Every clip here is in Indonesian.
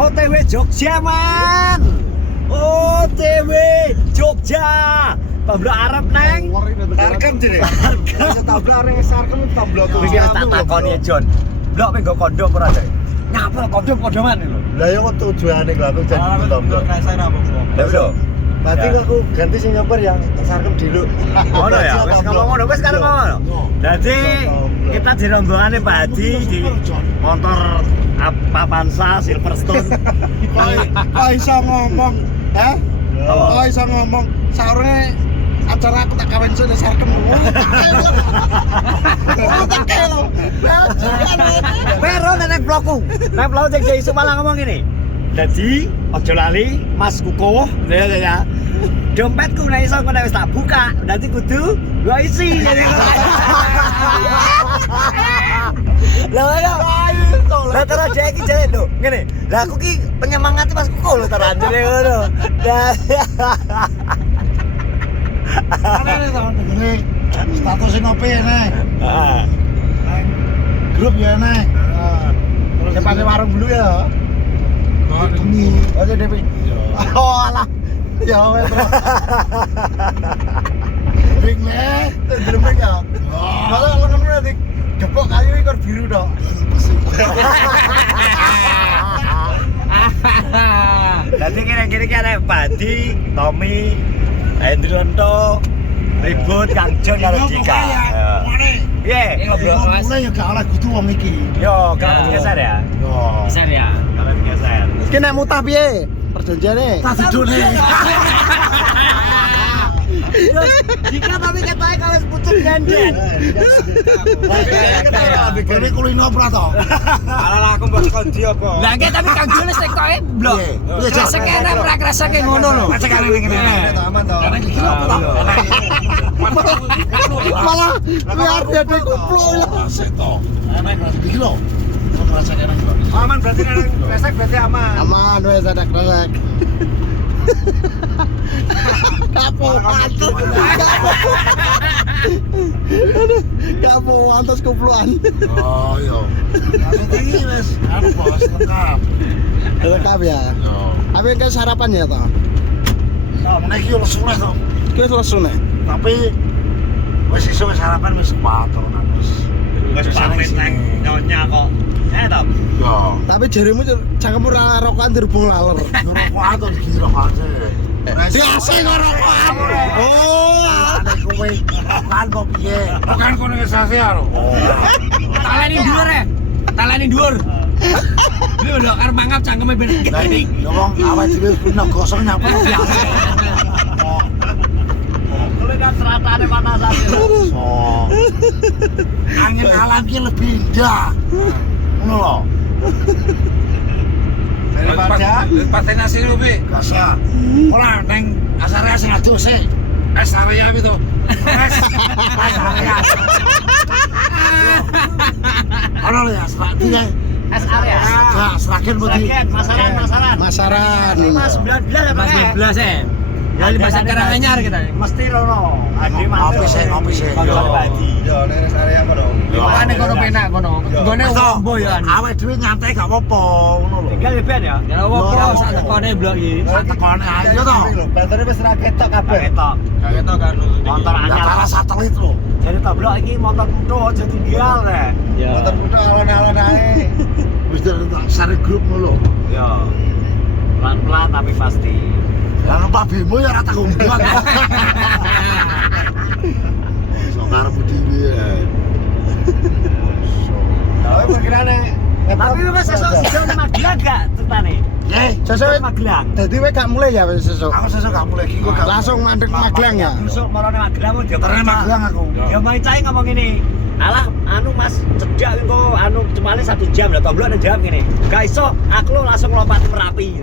OTW Jogja man. OTW Jogja. Tablo Arab neng. Sarkem jene. Tablo arek sarkem tablo tuh. Iki tak takoni Jon. Blok penggo kondom ora Cek? Nyapa kondom kondoman lho. Lah ya kok tujuane lho aku jadi tablo. Lah lho. Berarti aku ganti sing nyopir yang sarkem dulu. Ngono ya, wis ngomong ngono, wis karo ngono. Dadi kita di rombongane Pak Hadi di motor Avanza Silverstone. Kok iso ngomong, heh? Kok iso ngomong saurene acara aku tak kawin sudah sarkem. Pero nek blokku. Nek blok cek isu malah ngomong ngene. Dadi aja lali Mas Kuko, ya. Dompetku nek iso kok wis tak buka, dadi kudu gua isi. Lah terus jek iki jare lho, ngene. Lah aku ki penyemangati Mas Kuko lho taranjene ngono. Lah Ana tahun begini status ngopi ya nih. heeh. Grup ya nih. Terus depannya warung dulu ya. Ini. Oke Dewi. Oh alah. Ya wes. Ring le. Belum ya. Malah kalau ngono nanti jeblok kayu ikor biru dok. Dadi kira-kira ki ada Padi, Tommy, Hendronto, Ribut, Kang Jon karo Dika. Piye? Ngobrol mulai ya gak oleh kudu wong iki. Yo, kalau digeser ya. Yo. Geser ya. Kalau digeser. Iki nek mutah piye? Perjanjiane. Tak sidone. Jika tapi katanya kalau pucuk ganden. Tapi kulino ora to. Alah aku mbok kondi apa? Lah nggih tapi Kang Jules tek koe blok. Piye Sekene ora kresake ngono lho. Sekene ngene. Aman toh. Malah biar dia kumpul lah. Seto. Enak kelas iki lho. Ngrasa enak lho. Aman berarti kan resek berarti aman. Aman wes ada kresek. Kapo antus. Aduh, kapo antus kupluan. Oh iya. Ini wes anu bos lengkap. Lengkap ya. Yo. Tapi kan sarapan ya toh. Nah, menaiki yo lesunes toh. Ki langsung nih. Tapi wis iso sarapan wis kuat to Wis pamit nang nyonya kok. Toh. Yo. Tapi jarimu cangkemmu ora rokokan dirubung laler. Kuat to dikira aja. Biasa kok rokokan. Oh, Ada kowe kan kok piye? Bukan kono ngesasi karo. Taleni dhuwur e. Taleni dhuwur. Lho lho arep mangap cangkeme ben Lah gede. ya wong awake dhewe pino gosong nyapa biasa. Kuwi kan seratane panasan. Oh. Angin alam ki lebih indah. Ngono lho. Daripada Pasti nasi lu bi. gasa. Ora neng asare sing adus sik. Es area itu. Es area. Ono lho ya, serak piye? Es area. Ya, seragen budi. Masaran. masaran. Mas 19 ya, Mas 12 e. Ya di pasar Karanganyar kita. Mesti rono. Adi Ngopi sih. Konsol Padi. Yo, ning rest area kono. Makane kono penak kono. Gone wombo ya. Awake dhewe nyantai gak apa-apa, ngono lho. Tinggal di ben ya. Ya wombo sak tekone blok iki. Sak tekone ayo to. Baterainya wis ra ketok kabeh. Ketok. Kaget kan. Motor Ya anyar. cara satelit lho. Jadi tablok iki motor kudu aja tinggal deh. Ya. Motor muda alon-alon ae. Wis sare grup ngono lho. Yo. Pelan-pelan tapi pasti. Lah numpak bemo ya ora tanggung jawab. Iso karepmu dhewe ya. Tapi perkirane Tapi memang sesuk sejauh Magelang gak ceritane? Sesuk Magelang. dadi kowe gak mulai ya wis sesuk. aku sesuk gak mulai iki kok gak Langsung mandek Magelang ya. Besok marane Magelang mau Terus Magelang aku. Ya main cai ngomong ini. Alah, anu Mas, cedak engko anu cumane 1 jam lah toblok nang jawab ngene. Gak iso, aku lo langsung lompat Merapi.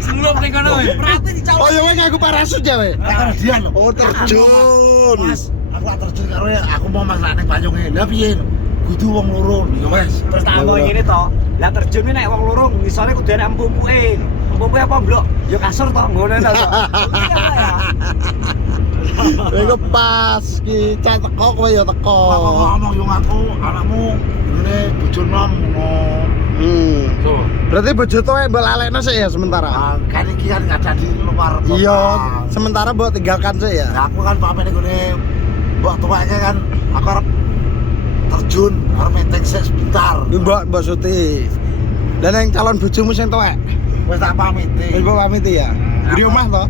Sebelum ning kono. Merapi Oh dicolok. ya kowe ngaku parasut ya kowe. Dia lho. Oh terjun. Mas, aku tak terjun karo ya, aku mau masak ning Banyuwangi. Lah piye? Kudu wong loro. Ya wes. Terus tak ngomong ngene to. Lah terjun ki nek wong loro ngisore kudu ana empuke. Empuke apa blok? Ya kasur to, ngono to. Iku pas ki cah teko kowe ya teko. Ngomong yo ngaku anakmu ngene bojo nom ngono. Tuh. Berarti bojo tuwek mbok lalekno sik ya sementara. Nah, kan iki kan gak ada di luar kota. Iya, sementara mbok tinggalkan sik ya. Nah, aku kan pamit nih mbok tuweknya kan aku arep terjun, arep meeting sik sebentar. Mbok Suti. Dan yang calon bojomu sing tuwek. Wis tak pamit. Wis mbok pamit ya. Di omah to.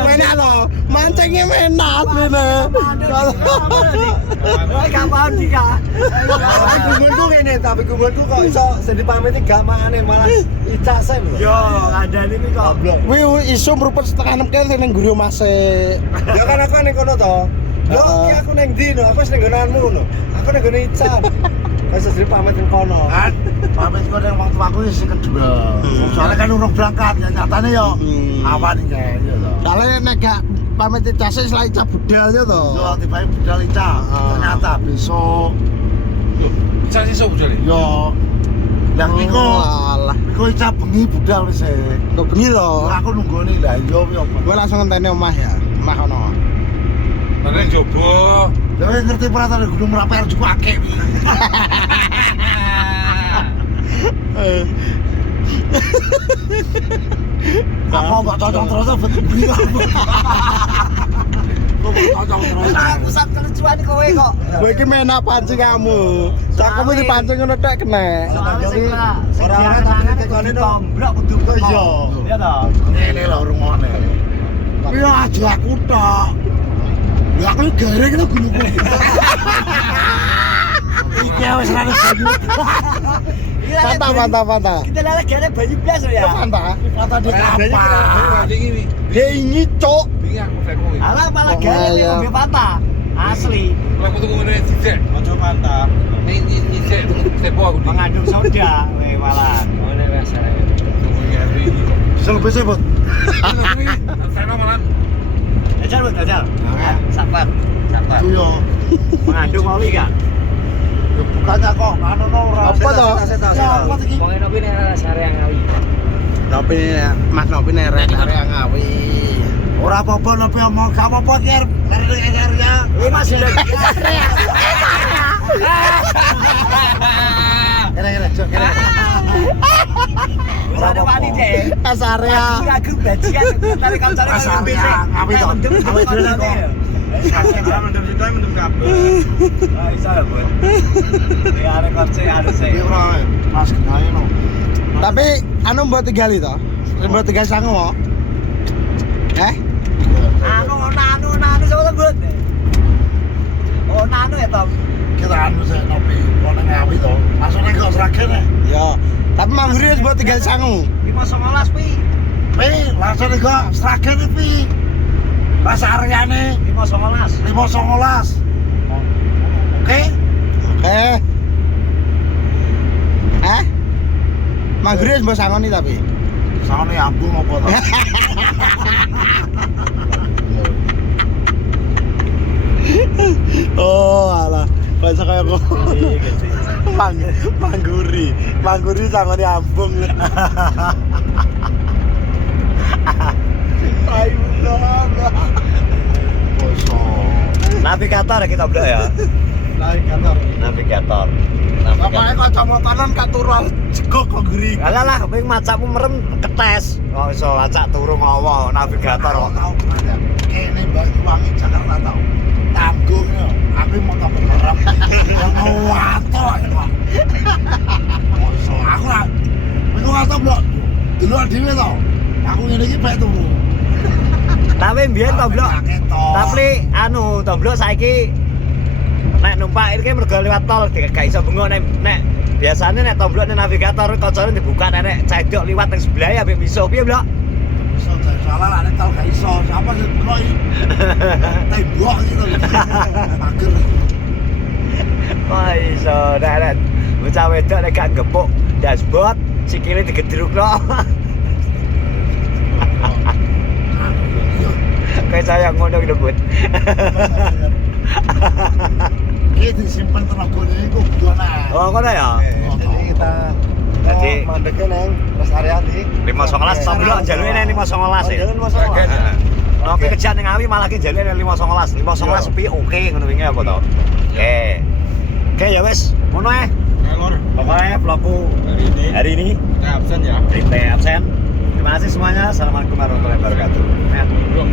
Menak to, mancingnya menak rene. Gak paham Dika. Gumunku ngene, tapi gumunku kok iso sing dipamiti gak maneh malah icase lho. Yo, kandhane iki kok. Kuwi iso mrupet setengah 6 kali ning guru Mase. Ya kan aku ning kono to. Yo, iki aku ning ndi no? Aku wis ning nggonanmu no. Aku ning nggone Ican. Wis dipamit ning kono. Kan pamit kok ning wong tuaku sing kedua. Soalnya kan urung berangkat ya nyatane yo. Awan iki ya to. Soale nek gak pamit case selain Ica budal ya to. Yo tiba-tiba budal Ica. Ternyata besok Ica sesuk budal. yo yang iku Alah, iku Ica bengi budal wis. kok bengi to. Aku nunggoni lah yo yo. Gue langsung ngenteni omah ya. Omah kono. Nang jobo. Dewe ngerti peraturan Gunung Merapi harus juga akeh. Apa mbak cocok terus betul bingung. Kok cocok terus. Pusat kelucuan kowe kok. Kowe iki menak pancing kamu. Cakep iki pancing ngono tek kena. Ora-ora tapi tekone tomblok kudu Iya. Iya to. Ngene lho rungokne. Kuwi aja aku tok. Ya aku gareng lho gunungku. Iki wis ra banyu. Mantap. Kita lele gare banyu blas ya. Mantap. Kata di kapal. Iki Dia ini cok. bingung aku feko. Alah malah Oh, gare iya. ngombe patah. Asli. Aku tuku ngene dicek. Ojo patah. Ini dicek tepo aku di. Mengandung soda we malah. Ngene wis. Tunggu ya iki kok. Selebih sih, Bud. Saya malan. Ajal Bud, ajal. Sabar. Iya. Mengandung mau iki gak? Ya bukannya kok anu ora. Apa toh? Ya, apa iki? Wong eno kuwi nek sare ngawi. Nopi Mas Nopi nerek area ngawi. Ora apa-apa nopi omong gak apa-apa ker. Ya. Kuwi masih lagi. Kira-kira cok kira. Wis ada wani deh. As area. Aku bajingan tarik kancane Mas area ngawi to. Ngawi dhewe kok. Mendem situ mendem kabel. Ah iso ya, Bud. Ya arek konse harus e. Iki ora Mas gawe no. Tapi anu mbok tinggali to. Mbok tinggal sangu kok. Anu sama Bud. Oh, nanu ya, Tom. Kita anu sih nopi ono ngawi to. Masukne kok sragene. Ya. Tapi mangguri wis mbok tinggal sangu. 519 pi. Pi, langsung kok sragene pi. Pas areane 519. 519. Oke? Oke. Mangguri wis mbok sangoni tapi. Sangone ambung apa to? Oh, alah. Bahasa kayak kok. Mangguri sangoni ambung. Ayo lah. Navigator ya kita blok ya. Navigator. Bapaknya kacamatanan katural jegok kok geri. Alah lah, pengen macammu merem ketes. Kok iso acak turu ngowo navigator kok. Tahu kene Banyuwangi Jakarta tahu. Tanggung yo. Aku mau tak berharap yang mau wato ya. So aku lah. Aku ngato blok. Dulu dhewe to. Aku ngene iki bae turu. Tapi mbiyen to blok. Tapi anu to blok saiki nek numpak iki mergo liwat tol gak iso bengok nek biasane nek tomblok nek navigator kancane dibuka nek cedok liwat nang sebelah ya mbek miso piye blok. Iso salah lah nek tau gak iso. Siapa sih kok tembok gitu. Mager. Wah iso nek bocah wedok nek gak gepuk dashboard sikile digedrukno. Kayak saya ngono gitu Bud. Iki disimpen tenagane iku gudana. Oh, ngono ya. Jadi kita Jadi mandeknya neng Res Aryani. 519 top blok jalure ning 519 ya. Jalan masalah. Heeh. Nek Oke. kejak ning Ngawi malah ki jalure ning 519. 519 sepi oke ngono wingi aku to. Oke. Oke ya wis, ngono ae. Ngelor Pokoknya vlogku hari ini kita absen ya. berita absen. Terima kasih semuanya. Assalamualaikum warahmatullahi wabarakatuh. Ya. Belum.